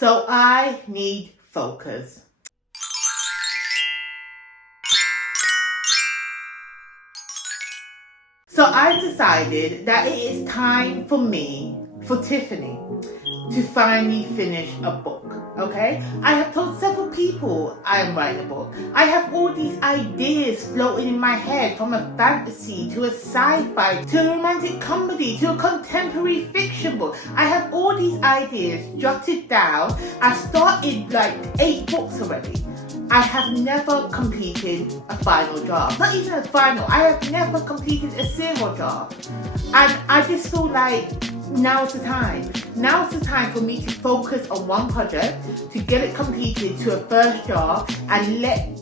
So I need focus. So I decided that it is time for Tiffany, to finally finish a book, okay? I have told several people I am writing a book. I have all these ideas floating in my head, from a fantasy to a sci-fi to a romantic comedy to a contemporary fiction book. I have all these ideas jotted down. I've started like 8 books already. I have never completed a final draft. Not even a final. I have never completed a serial draft. And I just feel like now's the time. Now's the time for me to focus on one project, to get it completed to a first draft, and let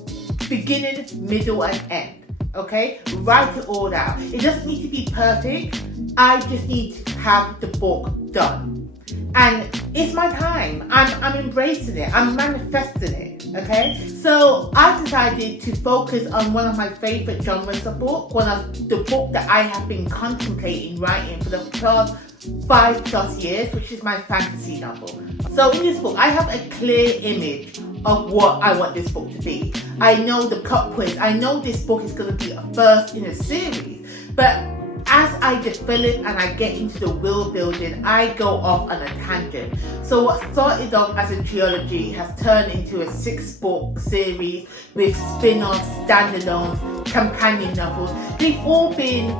beginning, middle and end. Okay? Write it all out. It doesn't need to be perfect. I just need to have the book done. And it's my time. I'm embracing it. I'm manifesting it. Okay? So I decided to focus on one of my favorite genres of book, one of the book that I have been contemplating writing for the past 5+ years, which is my fantasy novel. So in this book, I have a clear image of what I want this book to be. I know the plot points. I know this book is going to be a first in a series. But as I develop and I get into the world building, I go off on a tangent. So what started off as a trilogy has turned into a 6-book series with spin-offs, standalones, companion novels. They've all been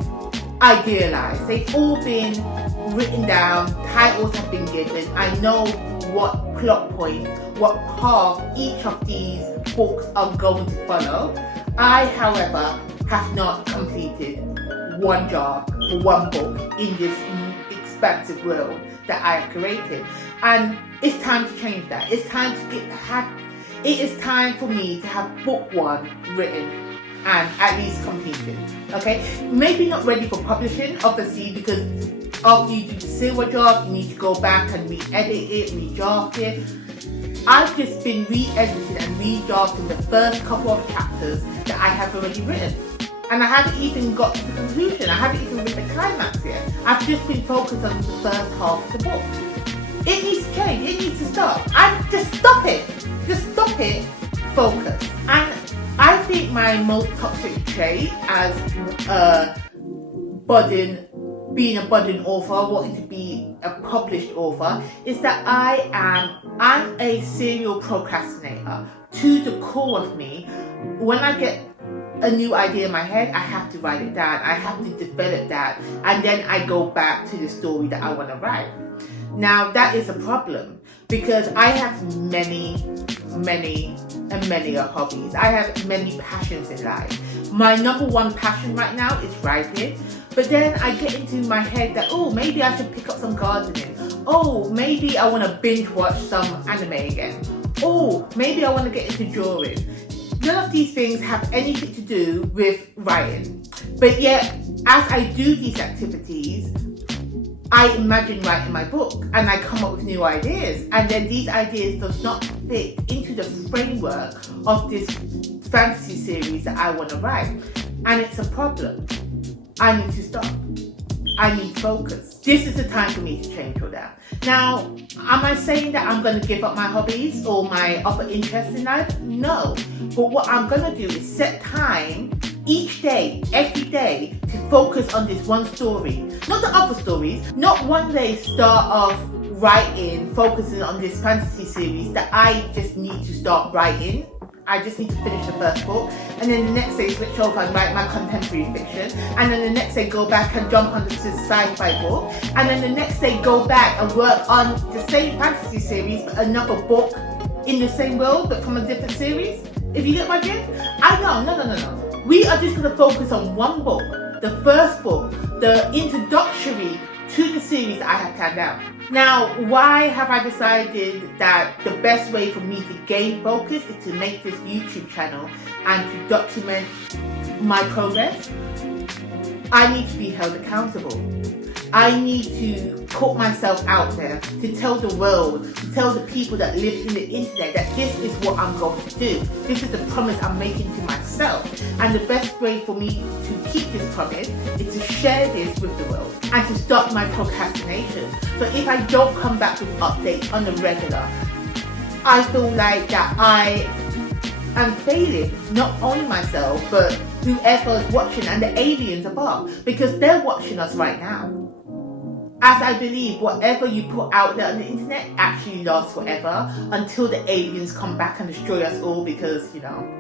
idealized. They've all been written down. Titles have been given. I know what plot points, what path each of these books are going to follow. I, however, have not completed one draft for one book in this expansive world that I have created, and it's time to change that. It's time to it is time for me to have book 1 written and at least completed. Okay, maybe not ready for publishing, obviously, because after you do the silver draft, you need to go back and re-edit it, redraft it. I've just been re-editing and redrafting the first couple of chapters that I have already written. And I haven't even got to the conclusion. I haven't even reached the climax yet. I've just been focused on the first half of the book. It needs to change. It needs to stop. Just stop it. Just stop it. Focus. And I think my most toxic trait as being a budding author, wanting to be a published author, is that I'm a serial procrastinator to the core of me. When I get a new idea in my head, I have to write it down. I have to develop that, and then I go back to the story that I want to write. Now that is a problem because I have many hobbies. I have many passions in life. My number one passion right now is writing, but then I get into my head that, oh, maybe I should pick up some gardening. Oh, maybe I want to binge watch some anime again. Oh, maybe I want to get into drawing. None of these things have anything to do with writing. But yet, as I do these activities, I imagine writing my book and I come up with new ideas. And then these ideas does not fit into the framework of this fantasy series that I want to write. And it's a problem. I need to stop. I need focus. This is the time for me to change all that. Now, am I saying that I'm going to give up my hobbies or my other interests in life? No. But what I'm going to do is set time each day, every day, to focus on this one story. Not the other stories. Not one day start off writing, focusing on this fantasy series that I just need to start writing. I just need to finish the first book, and then the next day switch over and write my contemporary fiction, and then the next day go back and jump onto the sci-fi book, and then the next day go back and work on the same fantasy series but another book in the same world but from a different series. If you get my drift? No. We are just going to focus on one book, the first book, the introductory to the series that I have planned out. Now, why have I decided that the best way for me to gain focus is to make this YouTube channel and to document my progress? I need to be held accountable. I need to put myself out there to tell the world, to tell the people that live in the internet that this is what I'm going to do. This is the promise I'm making to myself. And the best way for me to keep this promise is to share this with the world and to stop my procrastination. So if I don't come back with updates on the regular, I feel like that I am failing, not only myself, but whoever is watching and the aliens above, because they're watching us right now. As I believe whatever you put out there on the internet actually lasts forever until the aliens come back and destroy us all, because,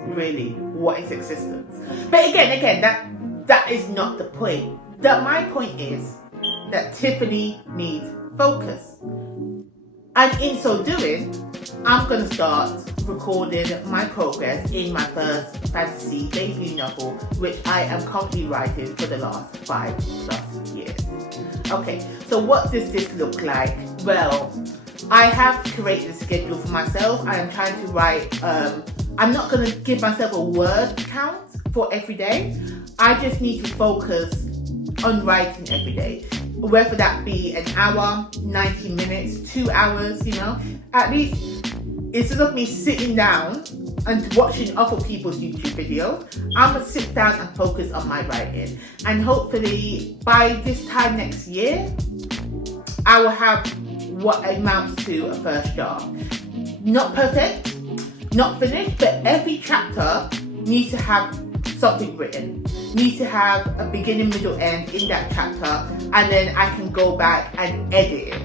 really, what is existence? But again, that is not the point. My point is that Tiffany needs focus. And in so doing, I'm going to start recording my progress in my first fantasy debut novel, which I am currently writing for the last 5+ years. Okay, so what does this look like? Well, I have created a schedule for myself. I am trying to write, I'm not going to give myself a word count for every day. I just need to focus on writing every day. Whether that be an hour, 90 minutes, 2 hours, at least instead of me sitting down and watching other people's YouTube videos, I'm going to sit down and focus on my writing. And hopefully by this time next year, I will have what amounts to a first draft. Not perfect, not finished, but every chapter needs to have something written. Needs to have a beginning, middle, end in that chapter, and then I can go back and edit it.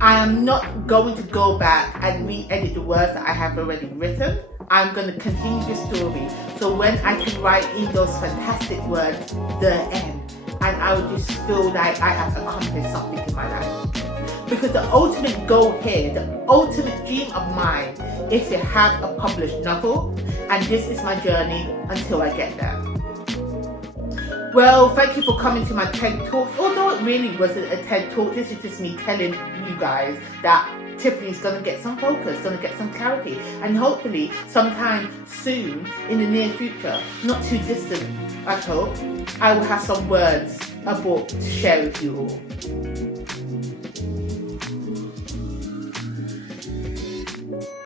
I am not going to go back and re-edit the words that I have already written. I'm going to continue the story. So when I can write in those fantastic words, the end, and I will just feel like I have accomplished something in my life. Because the ultimate goal here, the ultimate dream of mine, is to have a published novel, and this is my journey until I get there. Well, thank you for coming to my TED Talk. Although it really wasn't a TED Talk, this is just me telling you guys that Tiffany's going to get some focus, going to get some clarity, and hopefully sometime soon in the near future, not too distant, I hope, I will have some words, a book to share with you all.